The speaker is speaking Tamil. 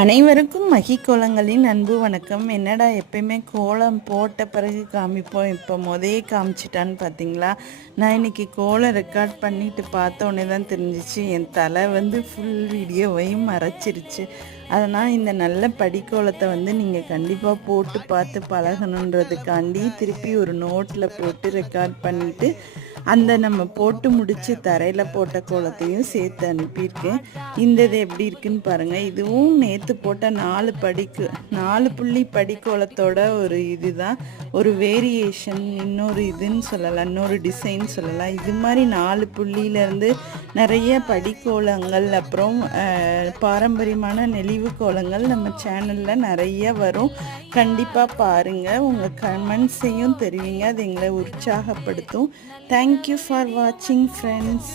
அனைவருக்கும் மகி கோலங்களின் அன்பு வணக்கம். என்னடா எப்பயுமே கோலம் போட்ட பிறகு காமிப்போம், இப்போ காமிச்சிட்டான்னு பார்த்தீங்களா? நான் இன்றைக்கி கோலம் ரெக்கார்ட் பண்ணிவிட்டு பார்த்தோன்னே தான் தெரிஞ்சிச்சு என் தலை ஃபுல் வீடியோவையும் மறைச்சிருச்சு. அதனால் இந்த நல்ல படிக்கோலத்தை நீங்கள் கண்டிப்பாக போட்டு பார்த்து பழகணுன்றதுக்காண்டி திருப்பி ஒரு நோட்டில் போட்டு ரெக்கார்ட் பண்ணிவிட்டு அந்த நம்ம போட்டு முடித்து தரையில் போட்ட கோலத்தையும் சேர்த்து அனுப்பியிருக்கேன். இந்த இது எப்படி இருக்குன்னு பாருங்கள். இதுவும் நேற்று போட்ட 4 புள்ளி படிக்கோலத்தோட ஒரு இதுதான், ஒரு வேரியேஷன், இன்னொரு இதுன்னு சொல்லலாம், இன்னொரு டிசைன் சொல்லலாம். இது மாதிரி 4 புள்ளியிலேருந்து நிறைய படிக்கோலங்கள், அப்புறம் பாரம்பரியமான நெளிவு கோலங்கள் நம்ம சேனலில் நிறைய வரும். கண்டிப்பாக பாருங்கள், உங்கள் கமெண்ட்ஸையும் தெரிவிங்க, அது எங்களை உற்சாகப்படுத்தும். தேங்க்யூ ஃபார் வாட்சிங் ஃப்ரெண்ட்ஸ்.